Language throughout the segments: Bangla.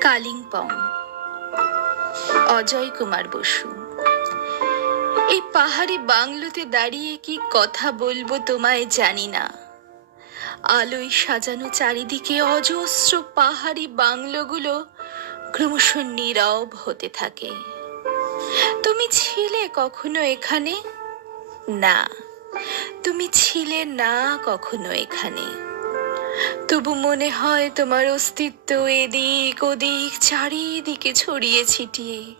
কালিম্পং, অজয় কুমার বসু। এই পাহাড়ি বাংলোতে দাঁড়িয়ে কি কথা বলবো তোমায় জানি না। আলোয় সাজানো চারিদিকে অজস্র পাহাড়ি বাংলোগুলো ক্রমশ নীরব হতে থাকে। তুমি ছিলে কখনো এখানে? না, তুমি ছিলে না কখনো এখানে। তবু মনে হয় তোমার অস্তিত্ব এদিক ওদিক চারিদিকে ছড়িয়ে ছিটিয়ে।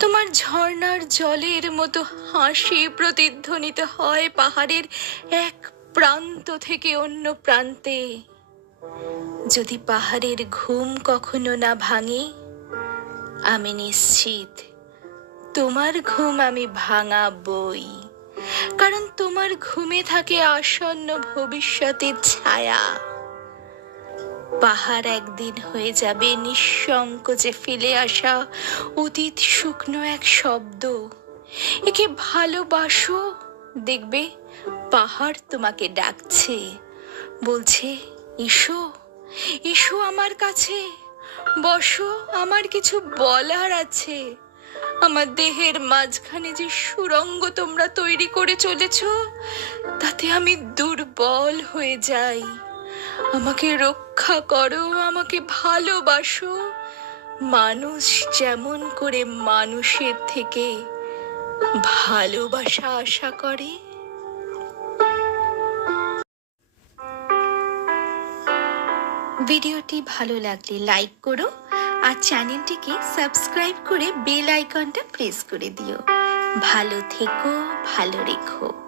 তোমার ঝর্ণার জলের মতো হাসি প্রতিধ্বনিত হয় পাহাড়ের এক প্রান্ত থেকে অন্য প্রান্তে। যদি পাহাড়ের ঘুম কখনো না ভাঙে, আমি নিশ্চিত তোমার ঘুম আমি ভাঙাবই। কারণ তোমার ঘুমে থাকে আসন্ন ভবিষ্যতের ছায়া। পাহাড় একদিন হয়ে যাবে নিঃসংকোচে ফেলে আসা অতীত শুকনো এক শব্দ। একে ভালোবাসো, দেখবে পাহাড় তোমাকে ডাকছে, বলছে এসো, এসো আমার কাছে, বসো, আমার কিছু বলার আছে। আমার দেহের মাঝখানে যে সুড়ঙ্গ তোমরা তৈরি করে চলেছ, তাতে আমি দুর্বল হয়ে যাই। আমাকে রক্ষা করো, আমাকে ভালোবাসো। মানুষ যেমন করে মানুষের থেকে ভালোবাসা আশা করে। ভিডিওটি ভালো লাগলে লাইক করো আর চ্যানেলটিকে সাবস্ক্রাইব করে বেল আইকনটা প্রেস করে দিও। ভালো থেকো, ভালো রেখো।